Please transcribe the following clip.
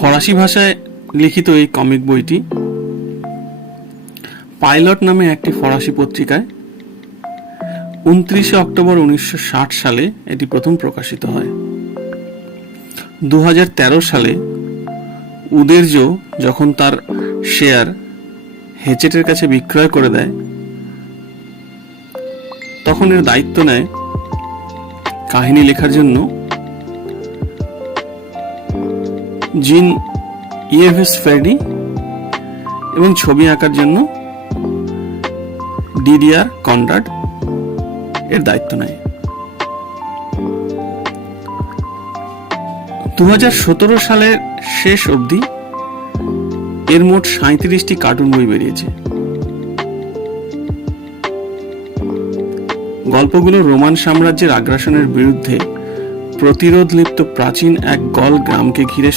ফরাসি ভাষায় লিখিত এই কমিক বইটি পাইলট নামে একটি ফরাসি পত্রিকায় 29 অক্টোবর 1960 সালে এটি প্রথম প্রকাশিত হয়। 2013 সালে উদেরজ যখন তার শেয়ার হেচেটের কাছে বিক্রয় করে দেয়, তখন এর দায়িত্ব নেয় কাহিনী লেখার জন্য জিন ইয়েভেস ফের্ডি এবং ছবি আঁকার জন্য ডিডিআর কনরাড এর দায়িত্ব নেয়। 2017 সালের শেষ অবধি এর মোট 37টি কার্টুন বই বেরিয়েছে। গল্পগুলো রোমান সাম্রাজ্যের আগ্রাসনের বিরুদ্ধে প্রতিরোধ লিপ্ত প্রাচীন এক গল গ্রামকে ঘিরে